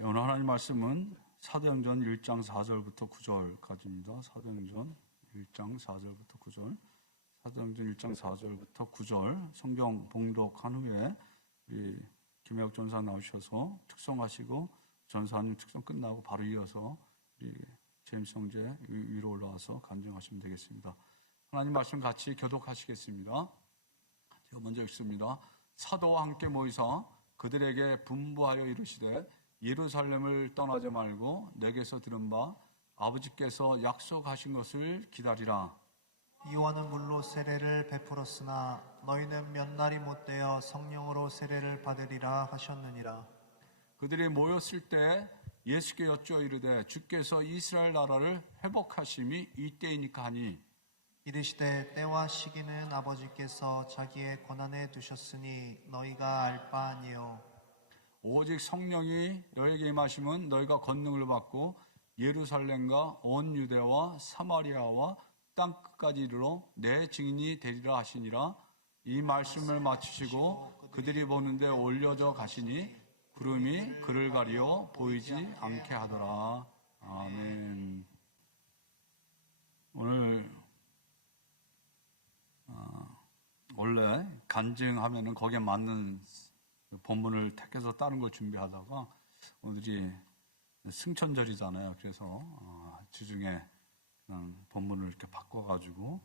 오늘 하나님 말씀은 사도행전 1장 4절부터 9절까지입니다. 사도행전 1장 4절부터 9절. 사도행전 1장 4절부터 9절 성경 봉독한 후에 우리 김혜옥 전사 나오셔서 특성하시고 전사님 특성 끝나고 바로 이어서 우리 제임스 형제 위로 올라와서 간증하시면 되겠습니다. 하나님 말씀 같이 교독하시겠습니다. 제가 먼저 읽습니다. 사도와 함께 모이사 그들에게 분부하여 이르시되 예루살렘을 떠나지 말고 내게서 들은 바 아버지께서 약속하신 것을 기다리라. 요한은 물로 세례를 베풀었으나 너희는 몇 날이 못되어 성령으로 세례를 받으리라 하셨느니라. 그들이 모였을 때 예수께 여쭈어 이르되 주께서 이스라엘 나라를 회복하심이 이때이니까 하니 이르시되 때와 시기는 아버지께서 자기의 권한에 두셨으니 너희가 알 바 아니요. 오직 성령이 너에게 임하시면 너희가 권능을 받고 예루살렘과 온 유대와 사마리아와 땅끝까지 이르러 내 증인이 되리라 하시니라. 이 말씀을 마치시고 그들이 보는데 올려져 가시니 구름이 그를 가리어 보이지 않게 하더라. 아멘. 오늘 원래 간증하면은 거기에 맞는 본문을 택해서 다른 걸 준비하다가 오늘이 승천절이잖아요. 그래서 주중에 그냥 본문을 이렇게 바꿔가지고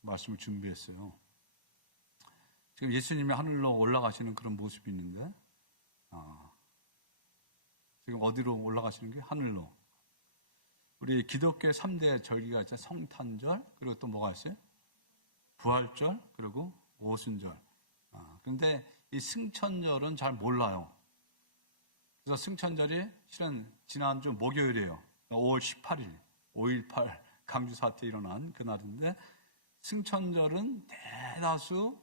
말씀을 준비했어요. 지금 예수님이 하늘로 올라가시는 그런 모습이 있는데 지금 어디로 올라가시는 게 하늘로. 우리 기독교의 3대 절기가 있잖아요. 성탄절, 그리고 또 뭐가 있어요? 부활절, 그리고 오순절. 그런데 이 승천절은 잘 몰라요. 그래서 승천절이 실은 지난주 목요일이에요. 5월 18일, 5.18 강주 사태 일어난 그날인데 승천절은 대다수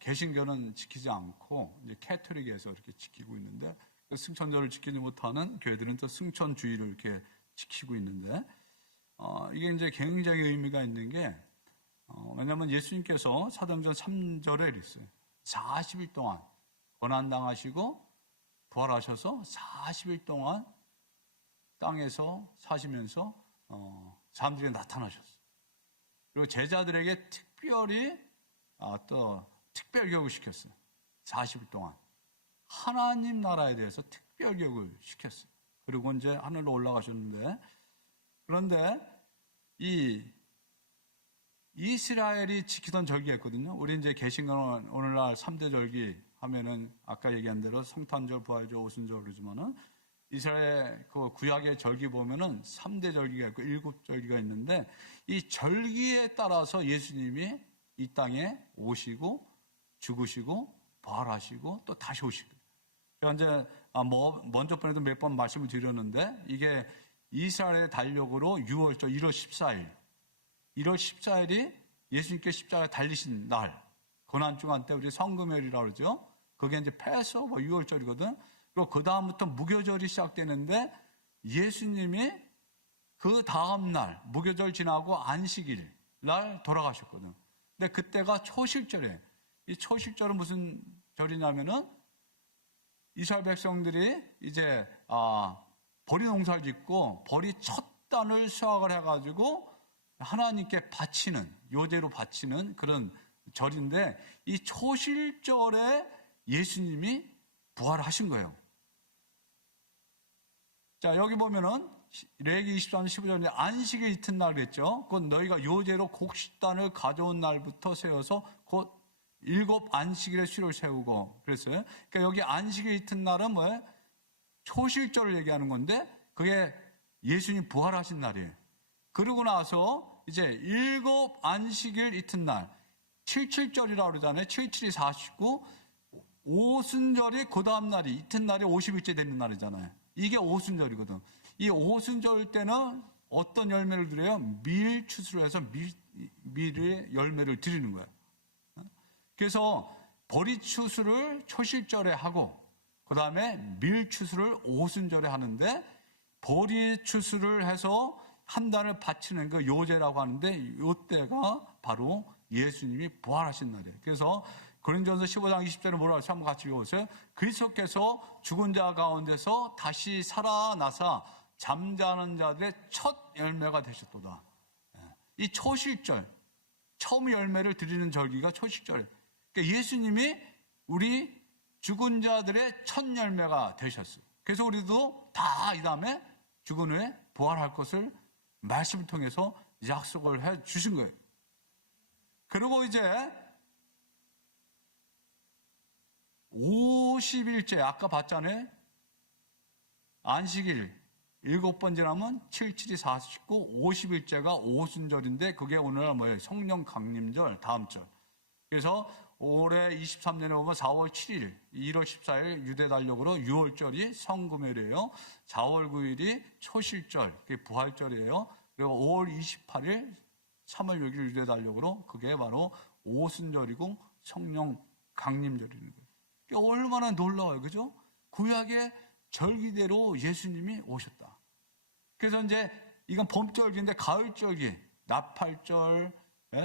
개신교는 지키지 않고 이제 캐토릭에서 이렇게 지키고 있는데 승천절을 지키지 못하는 교회들은 또 승천주의를 이렇게 지키고 있는데 이게 이제 굉장히 의미가 있는 게 왜냐하면 예수님께서 사도행전 3절에 이랬어요. 40일 동안 고난당하시고 부활하셔서 40일 동안 땅에서 사시면서 사람들이 나타나셨어요. 그리고 제자들에게 특별히 또 특별교육을 시켰어요. 40일 동안 하나님 나라에 대해서 특별교육을 시켰어요. 그리고 이제 하늘로 올라가셨는데 그런데 이 이스라엘이 지키던 절기가 있거든요. 우리 이제 개신교는 오늘날 3대 절기 하면은 아까 얘기한 대로 성탄절, 부활절, 오순절 그러지만은 이스라엘 그 구약의 절기 보면은 3대 절기가 있고 7절기가 있는데 이 절기에 따라서 예수님이 이 땅에 오시고 죽으시고 부활하시고 또 다시 오시고. 제가 이제 먼저 번에도 몇 번 말씀을 드렸는데 이게 이스라엘의 달력으로 6월절 1월 14일 1월 14일이 예수님께 십자가에 달리신 날, 고난주간 때 우리 성금요일이라고 그러죠. 그게 이제 패스오버 6월절이거든. 그리고 그 다음부터 무교절이 시작되는데 예수님이 그 다음 날, 무교절 지나고 안식일 날 돌아가셨거든. 근데 그때가 초실절이에요. 이 초실절은 무슨 절이냐면은 이스라엘 백성들이 이제 보리 농사를 짓고 보리 첫 단을 수확을 해가지고 하나님께 바치는, 요제로 바치는 그런 절인데 이 초실절에 예수님이 부활하신 거예요. 자, 여기 보면은 레위기 23장 15절에 안식일 이튿날 그랬죠. 곧 너희가 요제로 곡식단을 가져온 날부터 세워서 곧 7 안식일에 수를 세우고 그랬어요. 그러니까 여기 안식일 이튿날은 뭐예요? 초실절을 얘기하는 건데 그게 예수님 부활하신 날이에요. 그러고 나서 이제 7 안식일 이튿날 77절이라고 그러잖아요. 77이 49 오순절이 그 다음 날이 이튿날이 50일째 되는 날이잖아요. 이게 오순절이거든. 이 오순절 때는 어떤 열매를 드려요? 밀 추수를 해서 밀의 열매를 드리는 거예요. 그래서 보리 추수를 초실절에 하고 그 다음에 밀 추수를 오순절에 하는데 보리 추수를 해서 한 달을 바치는 그 요제라고 하는데 이때가 바로 예수님이 부활하신 날이에요. 그래서 고린도전서 15장 20절에 뭐라고 해서 한번 같이 읽어보세요. 그리스도께서 죽은 자 가운데서 다시 살아나사 잠자는 자들의 첫 열매가 되셨도다. 이 초실절, 처음 열매를 드리는 절기가 초실절이에요. 그러니까 예수님이 우리 죽은 자들의 첫 열매가 되셨어요. 그래서 우리도 다 이 다음에 죽은 후에 부활할 것을 말씀을 통해서 약속을 해 주신 거예요. 그리고 이제 50일째, 아까 봤잖아요. 안식일 7번 지나면 7, 7이 49, 50일째가 오순절인데 그게 오늘 뭐예요? 성령 강림절, 다음 절. 그래서 올해 23년에 보면 4월 7일, 1월 14일 유대 달력으로 6월절이 성금요일이에요. 4월 9일이 초실절, 그게 부활절이에요. 그리고 5월 28일, 3월 6일 유대 달력으로 그게 바로 오순절이고 성령 강림절이는 거예요. 얼마나 놀라워요. 그죠? 구약의 절기대로 예수님이 오셨다. 그래서 이제 이건 봄절기인데 가을절기, 나팔절,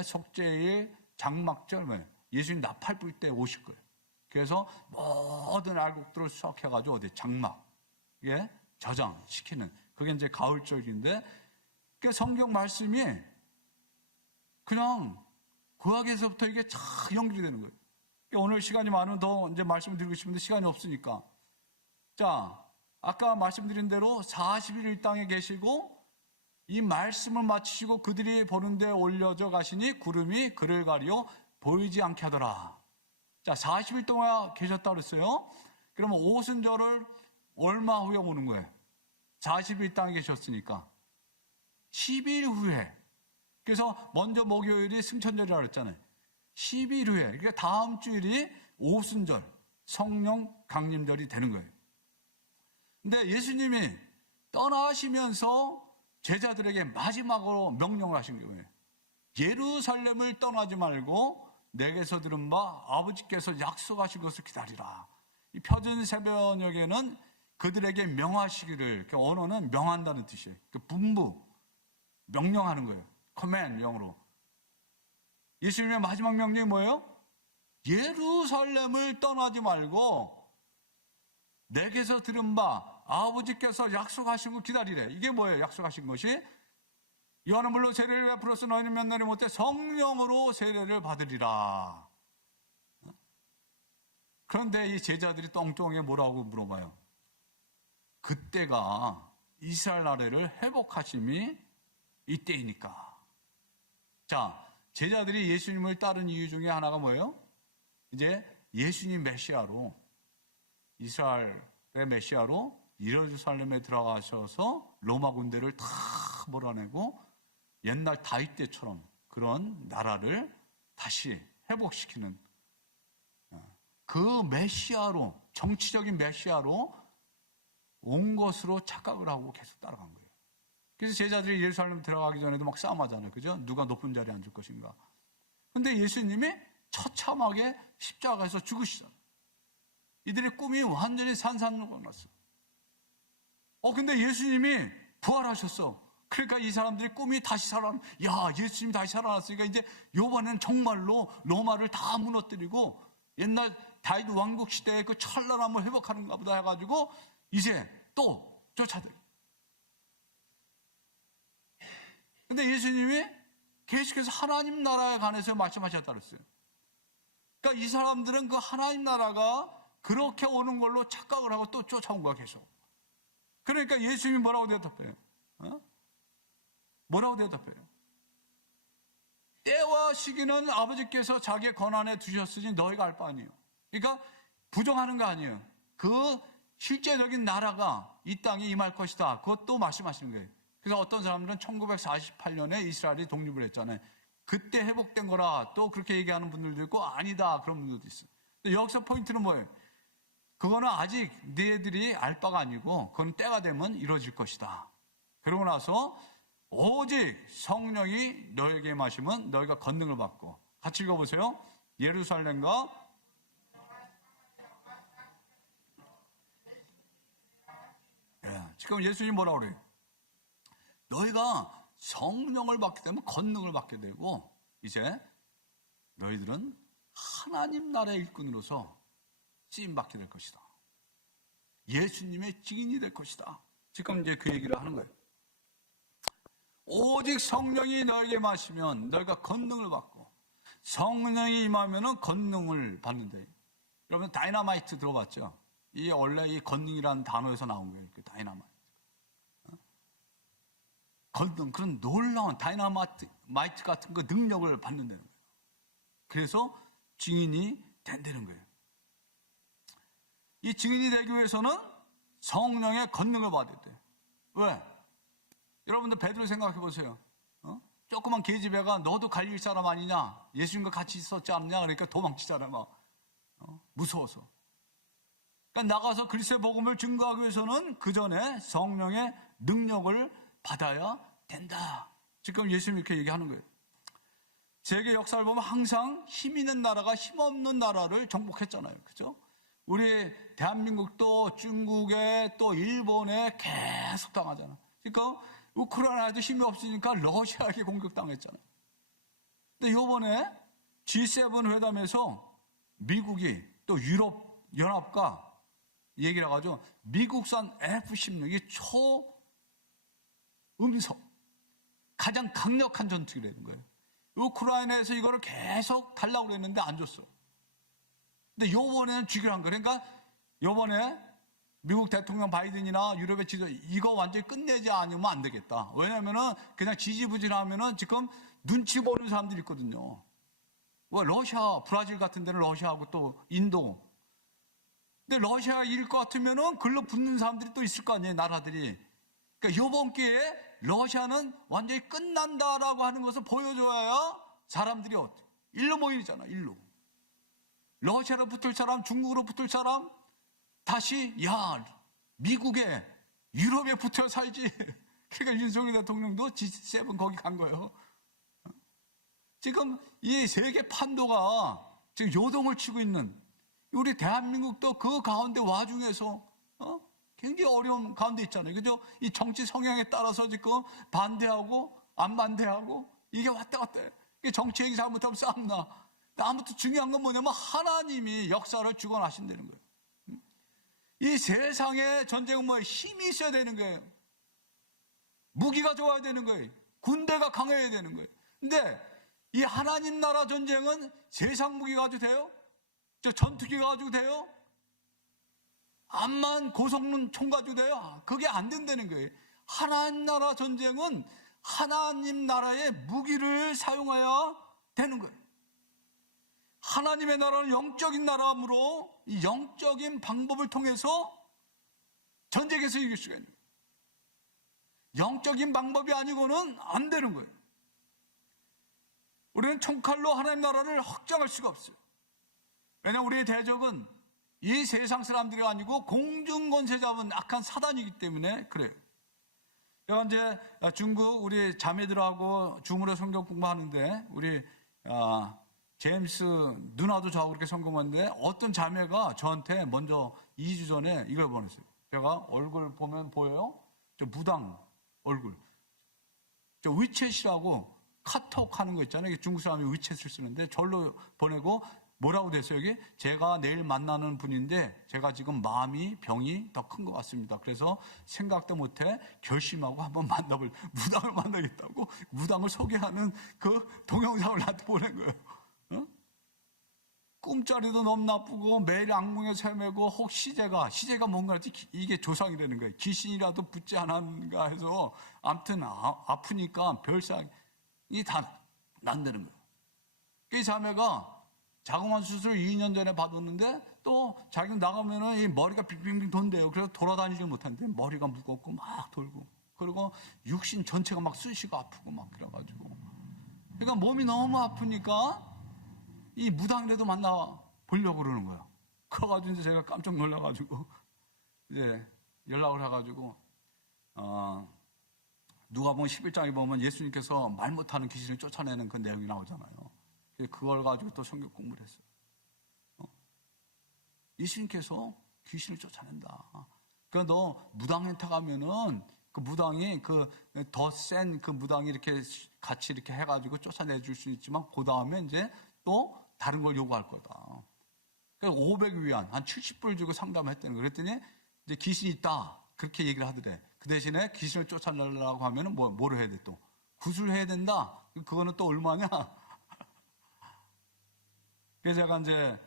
속죄일, 장막절, 예수님 나팔 불 때 오실 거예요. 그래서 모든 알곡들을 수확해가지고 어디 장막에 저장시키는 그게 이제 가을절기인데 그러니까 성경 말씀이 그냥 구약에서부터 이게 쫙 연결이 되는 거예요. 오늘 시간이 많으면 더 이제 말씀을 드리고 싶은데 시간이 없으니까. 자, 아까 말씀드린 대로 40일 이 땅에 계시고 이 말씀을 마치시고 그들이 보는 데 올려져 가시니 구름이 그를 가리어 보이지 않게 하더라. 자, 40일 동안 계셨다 그랬어요. 그러면 오순절을 얼마 후에 오는 거예요? 40일 땅에 계셨으니까 10일 후에. 그래서 먼저 목요일이 승천절이라고 그랬잖아요. 10일 후에, 그러니까 다음 주일이 오순절, 성령 강림절이 되는 거예요. 근데 예수님이 떠나시면서 제자들에게 마지막으로 명령을 하신 거예요. 예루살렘을 떠나지 말고 내게서 들은 바 아버지께서 약속하신 것을 기다리라. 이 표준 세번역에는 그들에게 명하시기를, 그 언어는 명한다는 뜻이에요. 그 분부, 명령하는 거예요. command, 영어로. 예수님의 마지막 명령이 뭐예요? 예루살렘을 떠나지 말고 내게서 들은 바 아버지께서 약속하신 거 기다리래. 이게 뭐예요? 약속하신 것이 요한은 물론 세례를 베풀어서 너희는 몇 날이 못해 성령으로 세례를 받으리라. 그런데 이 제자들이 똥똥하게 뭐라고 물어봐요? 그때가 이스라엘 나라를 회복하심이 이때이니까. 자, 제자들이 예수님을 따른 이유 중에 하나가 뭐예요? 이제 예수님 메시아로, 이스라엘의 메시아로 예루살렘에 들어가셔서 로마 군대를 다 몰아내고 옛날 다윗 때처럼 그런 나라를 다시 회복시키는 그 메시아로, 정치적인 메시아로 온 것으로 착각을 하고 계속 따라간 거예요. 그래서 제자들이 예루살렘 들어가기 전에도 막 싸움하잖아요. 그죠? 누가 높은 자리에 앉을 것인가. 근데 예수님이 처참하게 십자가에서 죽으시잖아요. 이들의 꿈이 완전히 산산조각 났어요. 근데 예수님이 부활하셨어. 그러니까 이 사람들이 꿈이 다시 야, 예수님이 다시 살아났으니까 이제 요번엔 정말로 로마를 다 무너뜨리고 옛날 다윗 왕국 시대의 그 찬란함을 회복하는가 보다 해가지고 이제 또 쫓아들어요. 근데 예수님이 계속해서 하나님 나라에 관해서 말씀하셨다 그랬어요. 그러니까 이 사람들은 그 하나님 나라가 그렇게 오는 걸로 착각을 하고 또 쫓아온 거야, 계속. 그러니까 예수님이 뭐라고 대답해요? 뭐라고 대답해요? 때와 시기는 아버지께서 자기의 권한에 두셨으니 너희가 알 바 아니에요. 그러니까 부정하는 거 아니에요. 그 실제적인 나라가 이 땅에 임할 것이다. 그것도 말씀하시는 거예요. 그래서 어떤 사람들은 1948년에 이스라엘이 독립을 했잖아요. 그때 회복된 거라 또 그렇게 얘기하는 분들도 있고 아니다 그런 분들도 있어요. 여기서 포인트는 뭐예요? 그거는 아직 너희들이 알 바가 아니고 그건 때가 되면 이루어질 것이다. 그러고 나서 오직 성령이 너에게 마시면 너희가 권능을 받고. 같이 읽어보세요. 예루살렘과 지금 예수님 뭐라고 그래요? 너희가 성령을 받게 되면 권능을 받게 되고 이제 너희들은 하나님 나라의 일꾼으로서 쓰임받게 될 것이다. 예수님의 증인이 될 것이다. 지금 이제 그 얘기를 하는 거예요. 오직 성령이 너에게 마시면 너희가 권능을 받고, 성령이 임하면은 권능을 받는다. 여러분 다이너마이트 들어봤죠? 이게 원래 이 권능이라는 단어에서 나온 거예요. 그 다이너마이트. 권능, 그런 놀라운 다이너마이트 같은 그 능력을 받는다는 거예요. 그래서 증인이 된다는 거예요. 이 증인이 되기 위해서는 성령의 권능을 받아야 돼요. 왜? 여러분들 베드로 생각해 보세요. 조그만 계집애가 너도 갈릴 사람 아니냐? 예수님과 같이 있었지 않느냐? 그러니까 도망치잖아, 막. 무서워서. 그러니까 나가서 그리스도의 복음을 증거하기 위해서는 그 전에 성령의 능력을 받아야 된다. 지금 예수님이 이렇게 얘기하는 거예요. 세계 역사를 보면 항상 힘 있는 나라가 힘없는 나라를 정복했잖아요. 그죠? 우리 대한민국도 중국에 또 일본에 계속 당하잖아. 그러니까 우크라이나도 힘이 없으니까 러시아에게 공격당했잖아요. 근데 이번에 G7 회담에서 미국이 또 유럽 연합과 얘기를 해가지고 미국산 F-16, 이 초음속 가장 강력한 전투기라는 거예요. 우크라이나에서 이거를 계속 달라고 그랬는데 안 줬어. 근데 요번에는 주기로 한 거예요. 그러니까 요번에 미국 대통령 바이든이나 유럽의 지도 이거 완전히 끝내지 않으면 안 되겠다. 왜냐면은 그냥 지지부진하면은 지금 눈치 보는 사람들이 있거든요. 뭐 러시아, 브라질 같은 데는 러시아하고 또 인도. 근데 러시아 일 것 같으면은 글로 붙는 사람들이 또 있을 거 아니에요, 나라들이. 그러니까 이번 기회에 러시아는 완전히 끝난다라고 하는 것을 보여줘야 사람들이 일로 모이잖아, 일로. 러시아로 붙을 사람, 중국으로 붙을 사람, 다시, 미국에, 유럽에 붙어 살지. 그러니까 윤석열 대통령도 G7 거기 간 거예요. 지금 이 세계 판도가 지금 요동을 치고 있는 우리 대한민국도 그 가운데 와중에서, 굉장히 어려운 가운데 있잖아요. 그죠? 이 정치 성향에 따라서 지금 반대하고, 안 반대하고, 이게 왔다 갔다 해. 정치 얘기 잘못하면 싸움나. 아무튼 중요한 건 뭐냐면 하나님이 역사를 주관하신다는 거예요. 이 세상의 전쟁은 뭐예요? 힘이 있어야 되는 거예요. 무기가 좋아야 되는 거예요. 군대가 강해야 되는 거예요. 근데 이 하나님 나라 전쟁은 세상 무기 가지고 돼요? 저 전투기 가지고 돼요? 암만 고성능 총 가지고 돼요? 그게 안 된다는 거예요. 하나님 나라 전쟁은 하나님 나라의 무기를 사용해야 되는 거예요. 하나님의 나라는 영적인 나라이므로 이 영적인 방법을 통해서 전쟁에서 이길 수가 있는 거예요. 영적인 방법이 아니고는 안 되는 거예요. 우리는 총칼로 하나님 나라를 확장할 수가 없어요. 왜냐하면 우리의 대적은 이 세상 사람들이 아니고 공중권세 잡은 악한 사단이기 때문에 그래요. 제가 이제 중국 우리 자매들하고 줌으로 성경 공부하는데 우리 제임스 누나도 저하고 그렇게 성공했는데 어떤 자매가 저한테 먼저 2주 전에 이걸 보냈어요. 제가 얼굴 보면 보여요? 저 무당 얼굴. 저 위챗이라고 카톡 하는 거 있잖아요. 중국 사람이 위챗을 쓰는데 절로 보내고 뭐라고 됐어요, 여기? 제가 내일 만나는 분인데 제가 지금 병이 더 큰 것 같습니다. 그래서 생각도 못해 결심하고 한번 무당을 만나겠다고 무당을 소개하는 그 동영상을 나한테 보낸 거예요. 꿈자리도 너무 나쁘고 매일 악몽에 헤매고 혹 시제가 뭔가 할지 이게 조상이 되는 거예요. 귀신이라도 붙지 않았는가 해서 아무튼 아프니까 별상이 다 난다는 거예요. 이 자매가 자궁환 수술 2년 전에 받았는데 또 자기는 나가면은 이 머리가 빙빙빙 돈대요. 그래서 돌아다니질 못하는데 머리가 무겁고 막 돌고 그리고 육신 전체가 막 쑤시고 아프고 막 그래가지고 그러니까 몸이 너무 아프니까 이 무당이라도 만나 보려고 그러는 거예요. 그래가지고 이제 제가 깜짝 놀라가지고 이제 연락을 해가지고 누가 보면 11장에 보면 예수님께서 말 못하는 귀신을 쫓아내는 그 내용이 나오잖아요. 그걸 가지고 또 성경 공부를 했어요. 예수님께서 귀신을 쫓아낸다. 그러니까 너 무당한테 가면은 그 무당이 더 센 그 무당이 이렇게 같이 이렇게 해가지고 쫓아내줄 수 있지만 그 다음에 이제 또 다른 걸 요구할 거다. 그러니까 500위안, 한 70불 주고 상담했다는 거. 그랬더니 이제 귀신이 있다. 그렇게 얘기를 하더래. 그 대신에 귀신을 쫓아내려고 하면은 뭐를 해야 돼 또? 굿을 해야 된다. 그거는 또 얼마냐? 그래서 제가 이제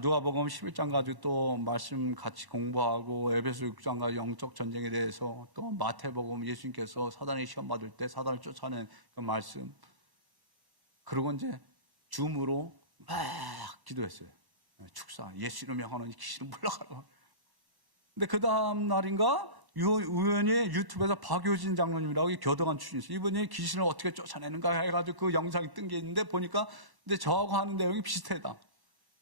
누가복음 11장 가지고 또 말씀 같이 공부하고 에베소 6장과 영적 전쟁에 대해서 또 마태복음 예수님께서 사단의 시험 받을 때 사단을 쫓아낸 그 말씀. 그리고 이제 줌으로 막 기도했어요. 축사, 예수 이름에 하는 귀신을 물러가라. 근데 그 다음 날인가 우연히 유튜브에서 박효진 장로님이라고 교도관 출신이세요. 이분이 귀신을 어떻게 쫓아내는가 해가지고 그 영상이 뜬 게 있는데 보니까 근데 저하고 하는 내용이 비슷하다.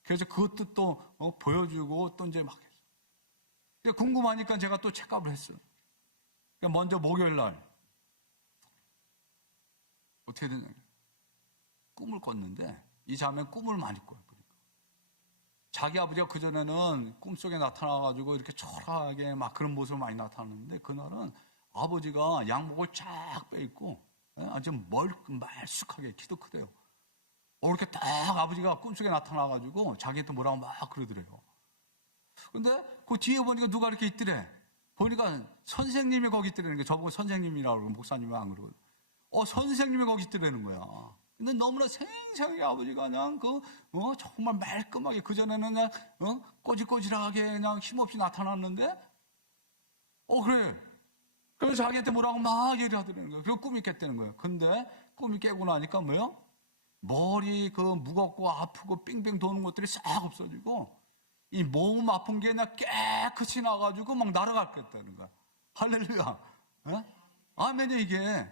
그래서 그것도 또 보여주고 또 이제 막 했어요. 궁금하니까 제가 또 체크업을 했어요. 먼저 목요일 날 어떻게 되냐? 꿈을 꿨는데 이 자매는 꿈을 많이 꿔요. 자기 아버지가 그전에는 꿈속에 나타나가지고 이렇게 초라하게 막 그런 모습을 많이 나타났는데 그날은 아버지가 양복을 쫙 빼입고 아주 말쑥하게 키도 크대요. 이렇게 딱 아버지가 꿈속에 나타나가지고 자기한테 뭐라고 막 그러더래요. 근데 그 뒤에 보니까 누가 이렇게 있더래. 보니까 선생님이 거기 있더라는 거예요. 저보고 선생님이라고 그러고 목사님이 안 그러고. 선생님이 거기 있더라는 거야. 근데 너무나 생생하게 아버지가 그냥 정말 말끔하게 그전에는 그냥 꼬질꼬질하게 그냥 힘없이 나타났는데 그래. 그래서 자기한테 뭐라고 막 얘기를 하더라는 거예요. 그리고 꿈이 깼다는 거예요. 근데 꿈이 깨고 나니까 뭐요? 머리 무겁고 아프고 빙빙 도는 것들이 싹 없어지고 이 몸 아픈 게 그냥 깨끗이 나가지고 막 날아갔겠다는 거야. 할렐루야. 아멘이야 이게.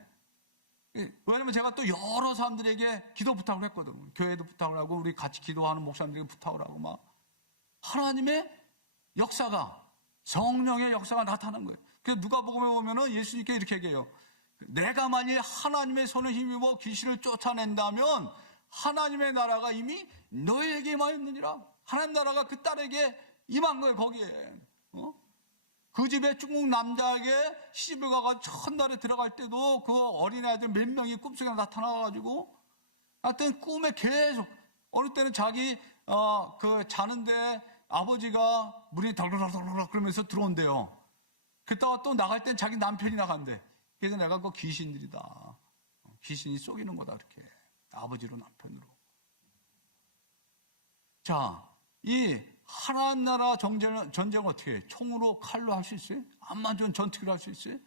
왜냐면 제가 또 여러 사람들에게 기도 부탁을 했거든요. 교회도 부탁을 하고 우리 같이 기도하는 목사님들에게 부탁을 하고 막 하나님의 역사가 성령의 역사가 나타난 거예요. 그래서 누가복음에 보면은 예수님께 이렇게 얘기해요. 내가 만일 하나님의 손을 힘입어 귀신을 쫓아낸다면 하나님의 나라가 이미 너에게 임하였느니라. 하나님 나라가 그 딸에게 임한 거예요. 거기에. 그 집에 중국 남자에게 시집을 가서 첫날에 들어갈 때도 그 어린아이들 몇 명이 꿈속에 나타나가지고 하여튼 꿈에 계속 어느 때는 자기 자는데 아버지가 문이 덜덜덜덜 그러면서 들어온대요. 그러다가 또 나갈 땐 자기 남편이 나간대. 그래서 내가 그 귀신들이다. 귀신이 속이는 거다 이렇게. 아버지로 남편으로. 자, 이 하나님 나라 전쟁을 어떻게 해요? 총으로 칼로 할 수 있어요? 암만 좋은 전투기로 할 수 있어요?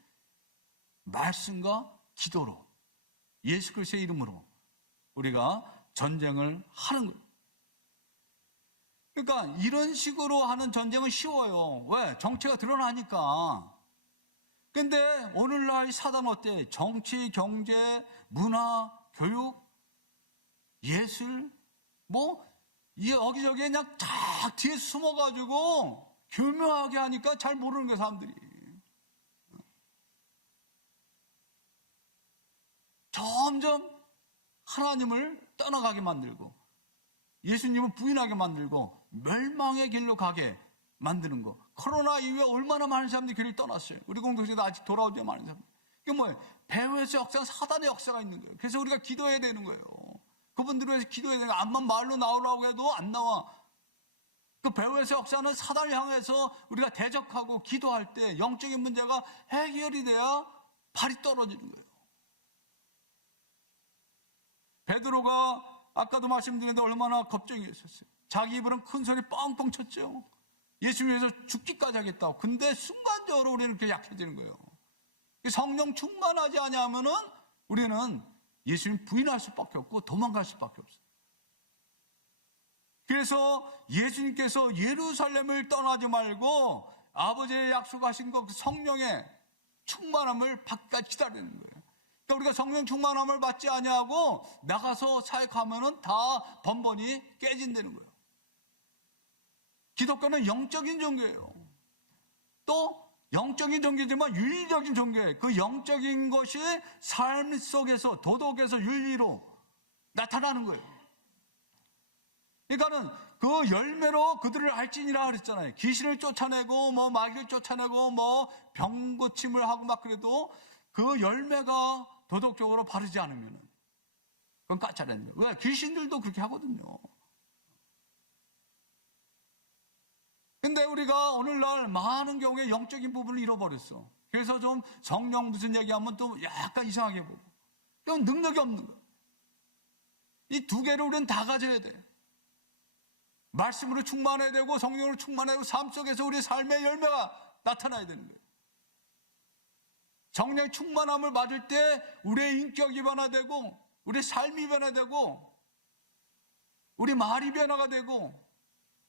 말씀과 기도로 예수 그리스도의 이름으로 우리가 전쟁을 하는 거예요. 그러니까 이런 식으로 하는 전쟁은 쉬워요. 왜? 정체가 드러나니까. 근데 오늘날 사단은 어때? 정치, 경제, 문화, 교육, 예술 이 여기저기에 그냥 쫙 뒤에 숨어가지고 교묘하게 하니까 잘 모르는 거예요, 사람들이. 점점 하나님을 떠나가게 만들고 예수님을 부인하게 만들고 멸망의 길로 가게 만드는 거. 코로나 이후에 얼마나 많은 사람들이 길을 떠났어요. 우리 공동체도 아직 돌아오지 많은 사람들. 이게 뭐예요? 배후에서 역사는 사단의 역사가 있는 거예요. 그래서 우리가 기도해야 되는 거예요. 그분들을 위해서 기도해야 되는 거예요. 암만 말로 나오라고 해도 안 나와. 그 배후에서 역사는 사단을 향해서 우리가 대적하고 기도할 때 영적인 문제가 해결이 돼야 발이 떨어지는 거예요. 베드로가 아까도 말씀드렸는데 얼마나 겁쟁이 있었어요. 자기 입으로는 큰 소리 뻥뻥 쳤죠. 예수 위해서 죽기까지 하겠다고. 근데 순간적으로 우리는 이렇게 약해지는 거예요. 성령 충만하지 않으면은 우리는 예수님 부인할 수밖에 없고 도망갈 수밖에 없어요. 그래서 예수님께서 예루살렘을 떠나지 말고 아버지의 약속하신 그 성령의 충만함을 받기까지 기다리는 거예요. 그러니까 우리가 성령 충만함을 받지 아니하고 나가서 사역하면은 다 번번이 깨진다는 거예요. 기독교는 영적인 종교예요. 또 영적인 종교지만 윤리적인 종교예요. 그 영적인 것이 삶 속에서 도덕에서 윤리로 나타나는 거예요. 그러니까는 그 열매로 그들을 알지니라 그랬잖아요. 귀신을 쫓아내고 마귀를 쫓아내고 병 고침을 하고 막 그래도 그 열매가 도덕적으로 바르지 않으면은 그건 까짜리는 거예요. 왜? 귀신들도 그렇게 하거든요. 근데 우리가 오늘날 많은 경우에 영적인 부분을 잃어버렸어. 그래서 좀 성령 무슨 얘기하면 또 약간 이상하게 보고. 그럼 능력이 없는 거야. 이 두 개를 우리는 다 가져야 돼. 말씀으로 충만해야 되고 성령으로 충만해야 되고 삶 속에서 우리의 삶의 열매가 나타나야 되는 거예요. 성령의 충만함을 받을 때 우리의 인격이 변화되고 우리의 삶이 변화되고 우리 말이 변화가 되고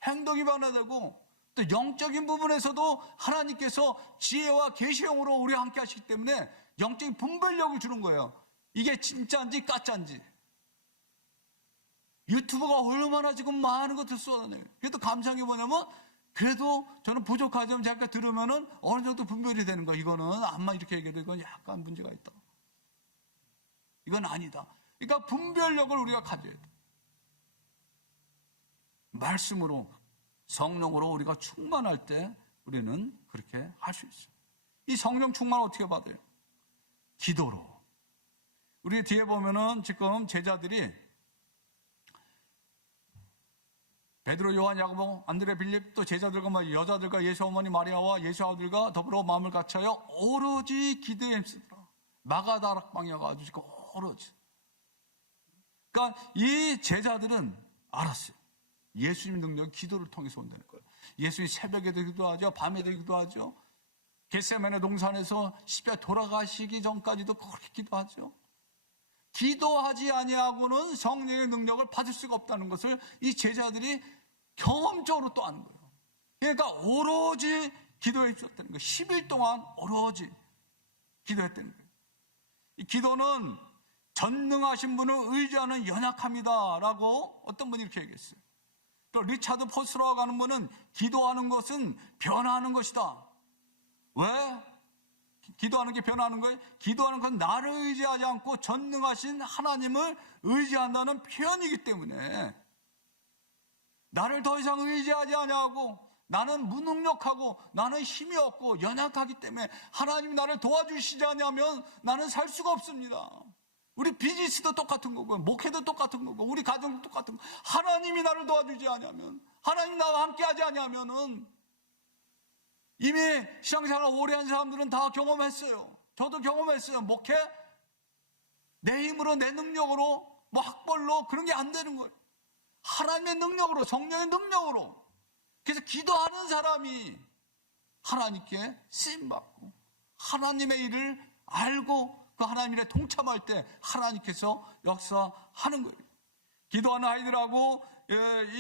행동이 변화되고 또 영적인 부분에서도 하나님께서 지혜와 계시형으로 우리와 함께 하시기 때문에 영적인 분별력을 주는 거예요. 이게 진짜인지 가짜인지. 유튜브가 얼마나 지금 많은 것들 쏟아내요. 그래도 감사한 게 뭐냐면 그래도 저는 부족하지만 잠깐 들으면은 어느 정도 분별이 되는 거예요. 이거는 암만 이렇게 얘기해도 이건 약간 문제가 있다. 이건 아니다. 그러니까 분별력을 우리가 가져야 돼. 말씀으로 성령으로 우리가 충만할 때 우리는 그렇게 할 수 있어요. 이 성령 충만 어떻게 받아요? 기도로. 우리 뒤에 보면은 지금 제자들이 베드로, 요한, 야고보, 안드레, 빌립 또 제자들과 여자들과 예수 어머니 마리아와 예수 아들과 더불어 마음을 같이하여 오로지 기도에 힘쓰더라. 마가다락방에 가가지고 오로지. 그러니까 이 제자들은 알았어요. 예수님 능력이 기도를 통해서 온다는 거예요. 예수님이 새벽에도 기도하죠. 밤에도 기도하죠. 겟세마네 동산에서 십자가에 돌아가시기 전까지도 그렇게 기도하죠. 기도하지 아니하고는 성령의 능력을 받을 수가 없다는 것을 이 제자들이 경험적으로 또 아는 거예요. 그러니까 오로지 기도해 주셨다는 거예요. 10일 동안 오로지 기도했다는 거예요. 이 기도는 전능하신 분을 의지하는 연약함이다라고 어떤 분이 이렇게 얘기했어요. 또 리차드 포스라고 하는 분은 기도하는 것은 변화하는 것이다. 왜? 기도하는 게 변화하는 거예요? 기도하는 건 나를 의지하지 않고 전능하신 하나님을 의지한다는 표현이기 때문에 나를 더 이상 의지하지 아니하고 나는 무능력하고 나는 힘이 없고 연약하기 때문에 하나님이 나를 도와주시지 않으면 나는 살 수가 없습니다. 우리 비즈니스도 똑같은 거고 목회도 똑같은 거고 우리 가정도 똑같은 거고 하나님이 나를 도와주지 않으면 하나님 나와 함께하지 않으면은 이미 신앙생활 오래 한 사람들은 다 경험했어요. 저도 경험했어요. 목회 내 힘으로 내 능력으로 뭐 학벌로 그런 게 안 되는 거예요. 하나님의 능력으로 성령의 능력으로. 그래서 기도하는 사람이 하나님께 쓰임받고 하나님의 일을 알고 그 하나님 일에 동참할 때 하나님께서 역사하는 거예요. 기도하는 아이들하고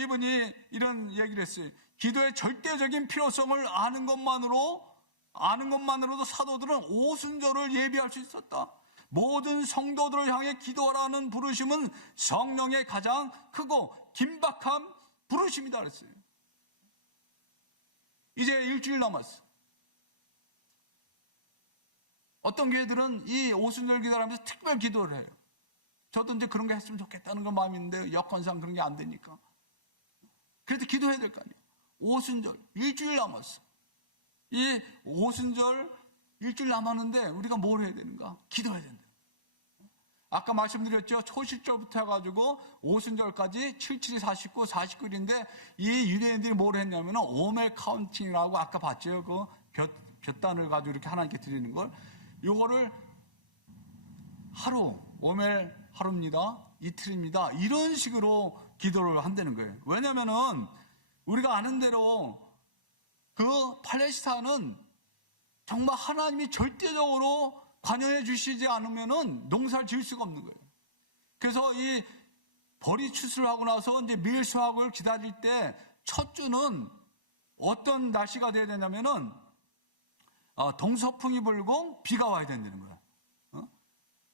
이분이 이런 얘기를 했어요. 기도의 절대적인 필요성을 아는 것만으로도 사도들은 오순절을 예비할 수 있었다. 모든 성도들을 향해 기도하라는 부르심은 성령의 가장 크고 긴박한 부르심이다 그랬어요. 이제 일주일 남았어. 어떤 교회들은 이 오순절 기도하면서 특별 기도를 해요. 저도 이제 그런 게 했으면 좋겠다는 건 마음인데 여건상 그런 게 안 되니까. 그래도 기도해야 될 거 아니에요. 오순절 일주일 남았어. 이 오순절 일주일 남았는데 우리가 뭘 해야 되는가? 기도해야 된다. 아까 말씀드렸죠. 초실절부터 해가지고 오순절까지 77이 49, 49일인데 이 유대인들이 뭘 했냐면 오멜 카운팅이라고 아까 봤죠. 그 곁단을 가지고 이렇게 하나님께 드리는 걸. 요거를 하루, 오멜 하루입니다. 이틀입니다. 이런 식으로 기도를 한다는 거예요. 왜냐면은 우리가 아는 대로 그 팔레스타인은 정말 하나님이 절대적으로 관여해 주시지 않으면은 농사를 지을 수가 없는 거예요. 그래서 이 벌이 추수하고 나서 이제 밀 수확을 기다릴 때 첫 주는 어떤 날씨가 돼야 되냐면은 동서풍이 불고 비가 와야 된다는 거예요.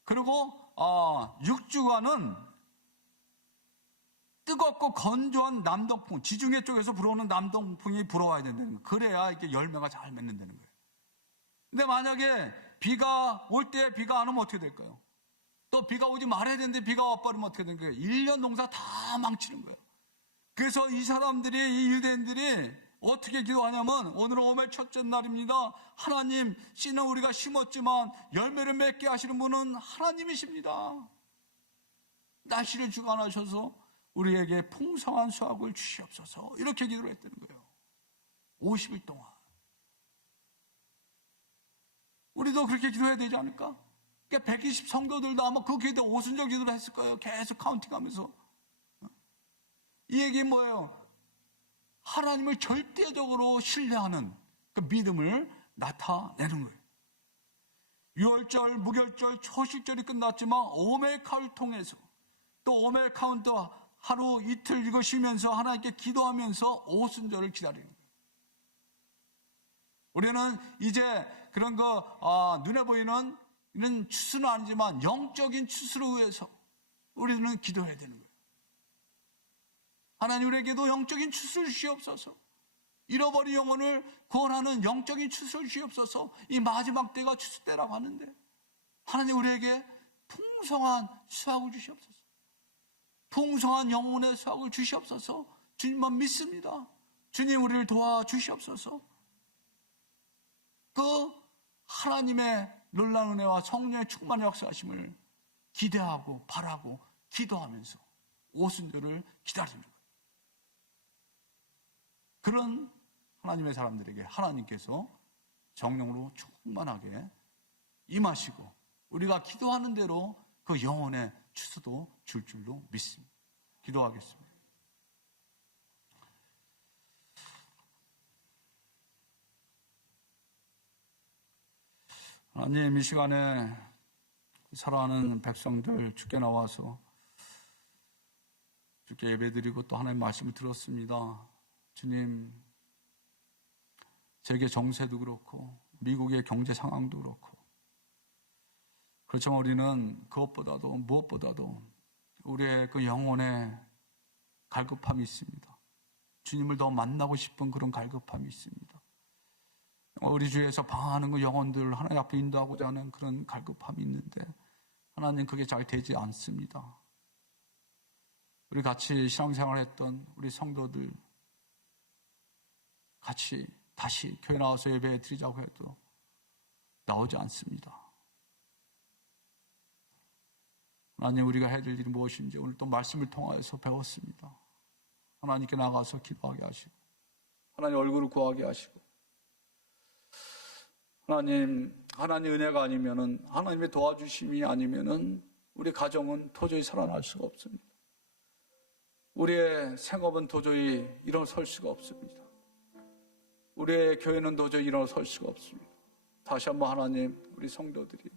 그리고 6주간은 뜨겁고 건조한 남동풍, 지중해 쪽에서 불어오는 남동풍이 불어와야 된다는 거예요. 그래야 이게 열매가 잘 맺는다는 거예요. 근데 만약에 비가 올 때 비가 안 오면 어떻게 될까요? 또 비가 오지 말아야 되는데 비가 와버리면 어떻게 되는 거예요? 1년 농사 다 망치는 거예요. 그래서 이 사람들이, 이 유대인들이 어떻게 기도하냐면 오늘은 오멜 첫째 날입니다. 하나님, 씨는 우리가 심었지만 열매를 맺게 하시는 분은 하나님이십니다. 날씨를 주관하셔서 우리에게 풍성한 수확을 주시옵소서. 이렇게 기도를 했다는 거예요. 50일 동안. 우리도 그렇게 기도해야 되지 않을까? 그러니까 120 성도들도 아마 그 기도 오순절 기도를 했을 거예요. 계속 카운팅하면서. 이 얘기는 뭐예요? 하나님을 절대적으로 신뢰하는 그 믿음을 나타내는 거예요. 유월절, 무결절, 초실절이 끝났지만 오멜카를 통해서 또 오멜카운트 하루 이틀 이거 쉬면서 하나님께 기도하면서 오순절을 기다리는 거예요. 우리는 이제 그런 거 눈에 보이는 이런 추수는 아니지만 영적인 추수를 위해서 우리는 기도해야 되는 거예요. 하나님 우리에게도 영적인 추수를 주시옵소서. 잃어버린 영혼을 구원하는 영적인 추수를 주시옵소서. 이 마지막 때가 추수 때라고 하는데 하나님 우리에게 풍성한 수확을 주시옵소서. 풍성한 영혼의 수확을 주시옵소서. 주님만 믿습니다. 주님 우리를 도와주시옵소서. 그 하나님의 놀라운 은혜와 성령의 충만한 역사하심을 기대하고 바라고 기도하면서 오순절을 기다리는 거예요. 그런 하나님의 사람들에게 하나님께서 성령으로 충만하게 임하시고 우리가 기도하는 대로 그 영혼의 추수도 줄 줄로 믿습니다. 기도하겠습니다. 하나님 이 시간에 사랑하는 백성들 주께 나와서 주께 예배드리고 또 하나님의 말씀을 들었습니다. 주님, 세계 정세도 그렇고 미국의 경제 상황도 그렇고 그렇지만 우리는 그것보다도 무엇보다도 우리의 그 영혼의 갈급함이 있습니다. 주님을 더 만나고 싶은 그런 갈급함이 있습니다. 우리 주위에서 방황하는 그 영혼들을 하나님 앞에 인도하고자 하는 그런 갈급함이 있는데 하나님 그게 잘 되지 않습니다. 우리 같이 신앙생활했던 우리 성도들 같이 다시 교회 나와서 예배 드리자고 해도 나오지 않습니다. 하나님 우리가 해야 될 일이 무엇인지 오늘 또 말씀을 통하여서 배웠습니다. 하나님께 나가서 기도하게 하시고 하나님 얼굴을 구하게 하시고 하나님 은혜가 아니면은 하나님의 도와주심이 아니면은 우리 가정은 도저히 살아날 수가 없습니다. 우리의 생업은 도저히 일어설 수가 없습니다. 우리의 교회는 도저히 일어설 수가 없습니다. 다시 한번 하나님 우리 성도들이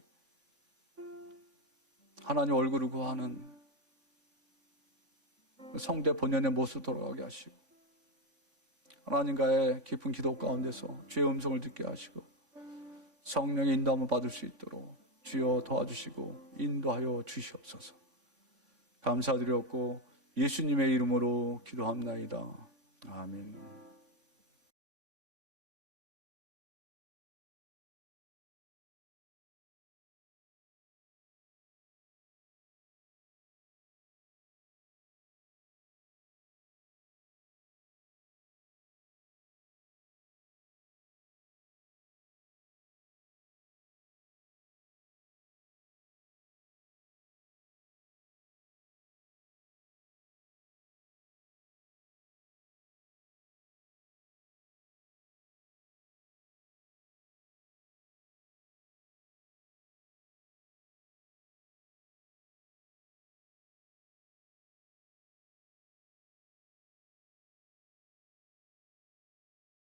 하나님 얼굴을 구하는 성대 본연의 모습 돌아가게 하시고 하나님과의 깊은 기도 가운데서 주의 음성을 듣게 하시고 성령의 인도함을 받을 수 있도록 주여 도와주시고 인도하여 주시옵소서. 감사드렸고 예수님의 이름으로 기도합나이다. 아멘.